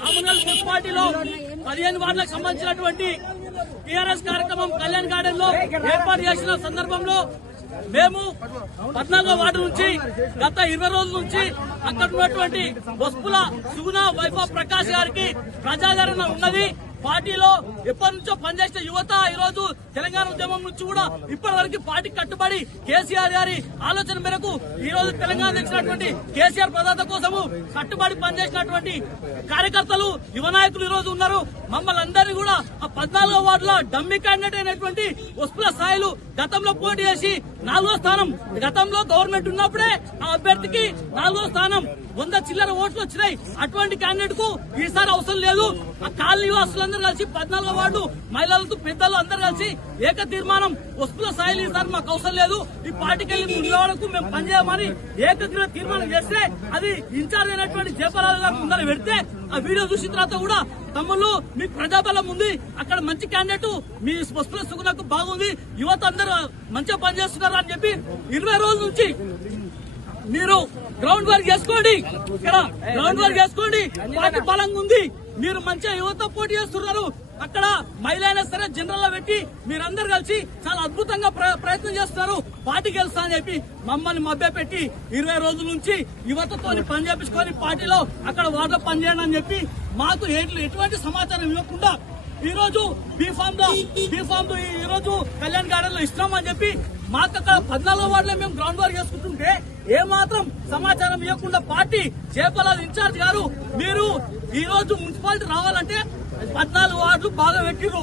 రామనగర్ మున్సిపాలిటీలో 15 వార్డులకు సంబంధించినటువంటి టీఆర్ఎస్ కార్యక్రమం కళ్యాణ్ గార్డెన్ లో ఏర్పాటు చేసిన సందర్భంలో మేము 14వ వార్డు నుంచి గత 20 రోజుల నుంచి అక్కడ ఉన్నటువంటి వస్పుల సుగుణ వైభవ్ ప్రకాష్ గారికి ప్రజాదరణ ఉన్నది. పార్టీలో ఎప్పటి నుంచో పనిచేసిన యువత ఈ రోజు తెలంగాణ ఉద్యమం నుంచి కూడా ఇప్పటి వరకు పార్టీ కట్టుబడి కేసీఆర్ గారి ఆలోచన మేరకు ఈ రోజు తెలంగాణ తెచ్చినటువంటి కేసీఆర్ ప్రదాత కోసము కట్టుబడి పనిచేసినటువంటి కార్యకర్తలు యువ నాయకులు ఈ రోజు ఉన్నారు. మమ్మల్ని అందరినీ కూడా ఆ 14వ వార్డులో డమ్మీ క్యాండిడేట్ అయినటువంటి వస్పుల సాయిలు గతంలో పోటీ చేసి 4వ స్థానం, గతంలో గవర్నమెంట్ ఉన్నప్పుడే ఆ అభ్యర్థికి 4వ స్థానం 100 చిల్లర ఓట్లు వచ్చినాయి. అటువంటి క్యాండిడేట్ కు ఈసారి అవసరం లేదు. ఆ కాలనీ వాసులందరూ కలిసి 14వ వార్డు మహిళలతో పెద్దలు అందరూ కలిసి ఏక తీర్మానం వస్తువుల సాయిలు ఈసారి మాకు అవసరం లేదు, ఈ పార్టీకి వెళ్ళి ముందు మేము పనిచేయమని ఏకగ్రీవ తీర్మానం చేస్తే అది ఇన్ఛార్జ్ అయినటువంటి జయపాల్ గారు ముందర పెడితే ఆ వీడియో చూసిన తర్వాత కూడా తమ్ముళ్ళు మీకు ప్రజాబలం ఉంది, అక్కడ మంచి క్యాండిడేట్ మీ వస్తువుల సుగుణకు బాగుంది, యువత అందరూ మంచిగా పనిచేస్తున్నారు అని చెప్పి 20 రోజుల నుంచి మీరు గ్రౌండ్ వర్క్ చేసుకోండి, ఇక్కడ గ్రౌండ్ వర్క్ చేసుకోండి, పార్టీ బలంగా ఉంది, మీరు మంచిగా యువత పోటీ చేస్తున్నారు. అక్కడ మహిళ అయినా సరే జనరల్ లో పెట్టి మీరందరూ కలిసి చాలా అద్భుతంగా ప్రయత్నం చేస్తున్నారు, పార్టీ గెలుస్తా అని చెప్పి మమ్మల్ని మభ్యపెట్టి 20 రోజుల నుంచి యువతతో పని చేపించుకొని పార్టీలో అక్కడ వార్డులో పనిచేయండి అని చెప్పి మాకు ఎటువంటి సమాచారం ఇవ్వకుండా ఈ రోజు బీఫామ్ ఈ రోజు కళ్యాణ్ గార్డెన్ లో ఇస్తున్నామని చెప్పి మాకు అక్కడ 14వ వార్డులో మేము గ్రౌండ్ వర్క్ చేసుకుంటుంటే ఏమాత్రం సమాచారం ఇవ్వకుండా పార్టీ జయపాల్ ఇన్ఛార్జ్ గారు మీరు ఈ రోజు మున్సిపాలిటీ రావాలంటే 14 వార్డులు బాగా పెట్టిరు,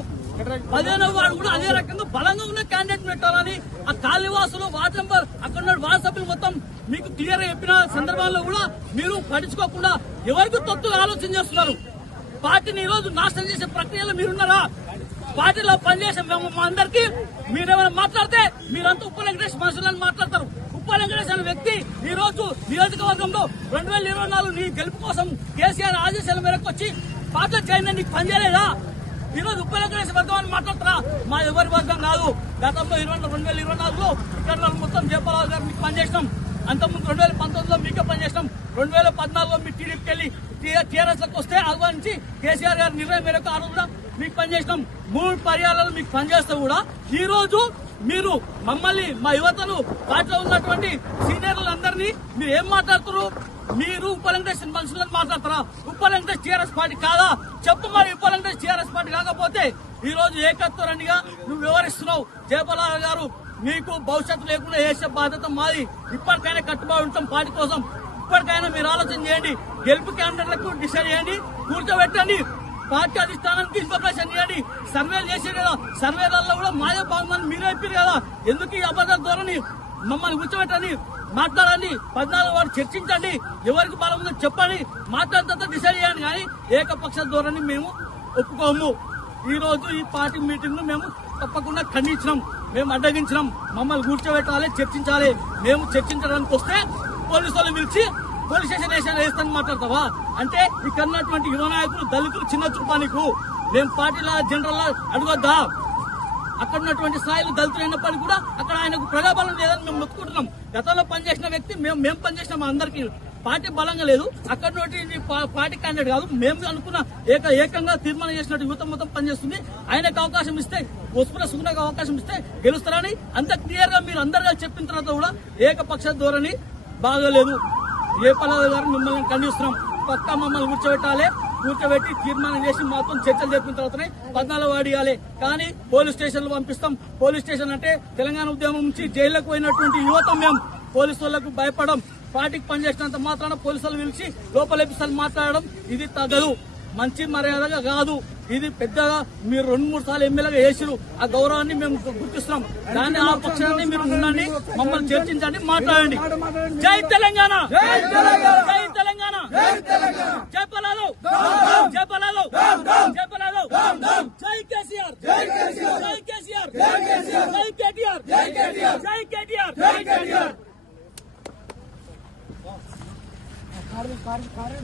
15వ వార్డు కూడా అదే రకంగా బలంగా ఉన్న క్యాండిడేట్ పెట్టాలని ఆ కాళీవాసులు వార్డు నెంబర్ అక్కడ ఉన్న వార్డు సభ్యులు మొత్తం మీకు క్లియర్ గా చెప్పిన సందర్భాల్లో కూడా మీరు పట్టించుకోకుండా ఎవరికి తొత్తుగా ఆలోచన చేస్తున్నారు. పార్టీని ఈ రోజు నాశనం చేసే ప్రక్రియలో మీరున్నారా? పార్టీలో పనిచేసే మా అందరికీ మీరేమైనా మాట్లాడితే మీరంతా ఉప్ప వెంకటేష్ మనుషులని మాట్లాడతారు. ఉప్ప వెంకటేష్ అనే వ్యక్తి ఈ రోజు నియోజకవర్గంలో 2024 నీ గెలుపు కోసం కేసీఆర్ ఆదేశాల మేరకు వచ్చి పార్టీ చేయండి, నీకు పనిచేయలేదా? ఈ రోజు ఉప్ప వెంకటేష్ వర్గం అని మాట్లాడతారా? మా ఎవరి వర్గం కాదు. గతంలో 2024లో ఇక్కడ మొత్తం జయపాల్ గారు మీకు పనిచేసినాం, అంతకుముందు 2019లో మీకే పనిచేసినాం, 2014లో మీ టీడీపీకి వెళ్ళి టీఆర్ఎస్ లకు వస్తే ఆహ్వానించి కేసీఆర్ గారి నిర్ణయం మేరకు ఆ రోజు కూడా మీకు పనిచేసినాం. 3 పర్యాయాలు మీకు పనిచేస్తే కూడా ఈ రోజు మీరు మమ్మల్ని మా యువతను పార్టీలో ఉన్నటువంటి సీనియర్లందరినీ మీరు ఏం మాట్లాడుతున్నారు? మీరు ఉప్ప వెంకటేష్ మనుషులను మాట్లాడతారా? ఉప్ప వెంకటేష్ టీఆర్ఎస్ పార్టీ కాదా? చెప్పు మరి. ఉప్ప వెంకటేష్ టీఆర్ఎస్ పార్టీ కాకపోతే ఈ రోజు ఏకత్వరణిగా నువ్వు వివరిస్తున్నావు. జయపాల్ గారు మీకు భవిష్యత్తు లేకుండా వేసే బాధ్యత మాది. ఇప్పటికైనా కట్టుబడి ఉంటాం పార్టీ కోసం. ఇప్పటికైనా మీరు ఆలోచన చేయండి, గెలుపు క్యాండిడేట్లకు డిసైడ్ చేయండి, కూర్చోబెట్టండి, పార్టీ అధిష్టానానికి ఇన్ఫర్మేషన్ చేయండి. సర్వేలు చేసారు కదా, సర్వేలలో కూడా మాదే బాగుందని మీరే చెప్పారు కదా, ఎందుకు ఈ అబద్ధాల ధోరణి? మమ్మల్ని కూర్చోబెట్టండి, మాట్లాడండి, 14వ వార్డు చర్చించండి, ఎవరికి బలం ఉందో చెప్పండి, మాట్లాడినంత డిసైడ్ చేయండి. కానీ ఏకపక్ష ధోరణి మేము ఒప్పుకోము. ఈ రోజు ఈ పార్టీ మీటింగ్ ను మేము తప్పకుండా ఖండించినాం, మేము అడ్డగించినాం. మమ్మల్ని కూర్చోబెట్టాలి, చర్చించాలి. మేము చర్చించడానికి వస్తే పోలీసు వాళ్ళు పిలిచి పోలీస్ స్టేషన్ వేస్తానని మాట్లాడతావా? అంటే ఇక్కడ ఉన్నటువంటి యువ నాయకులు దళితులు చిన్న చూపానికి మేము పార్టీల జనరల్ అడగొద్దా? అక్కడ ఉన్నటువంటి స్థాయిలు దళితులు అయినప్పటికీ కూడా అక్కడ ఆయనకు ప్రజాబలం లేదని మేము మొత్తుకుంటున్నాం. గతంలో పనిచేసిన వ్యక్తి మేము పనిచేసినాం, అందరికీ పార్టీ బలంగా లేదు. అక్కడ పార్టీ క్యాండిడేట్ కాదు, మేము అనుకున్న ఏకంగా తీర్మానం చేసినట్టు యువత మొత్తం పనిచేస్తుంది. ఆయనకు అవకాశం ఇస్తే, వస్తువుల సుగుణకు అవకాశం ఇస్తే గెలుస్తారని అంత క్లియర్ గా మీరు అందరిగా చెప్పిన తర్వాత కూడా ఏకపక్ష ధోరణి బాగోలేదు. జయపాల్ గారు మిమ్మల్ని ఖండిస్తున్నాం. పక్కా మమ్మల్ని కూర్చోబెట్టి తీర్మానం చేసి మాతో చర్చలు జరిపిన తర్వాతనే 14వ వార్డు ఇవ్వాలి. కానీ పోలీస్ స్టేషన్లు పంపిస్తాం. పోలీస్ స్టేషన్ అంటే తెలంగాణ ఉద్యమం నుంచి జైలుకు పోయినటువంటి యువత మేము. పోలీసు వాళ్లకు భయపడం, పార్టీకి పనిచేసినంత మాత్రాన పోలీసులు పిలిచి లోపలేపిస్తాను మాట్లాడడం ఇది తగదు, మంచి మర్యాదగా కాదు. ఇది పెద్దగా మీరు 2-3 సార్లు ఎమ్మెల్యేగా వేసిరు, ఆ గౌరవాన్ని మేము గుర్తిస్తున్నాం. దాన్ని ఆ పక్షాన్ని మీరు ఉండండి, మమ్మల్ని చర్చించండి, మాట్లాడండి. జై తెలంగాణ, జై తెలంగాణ, జయపాల్, జయపాల్.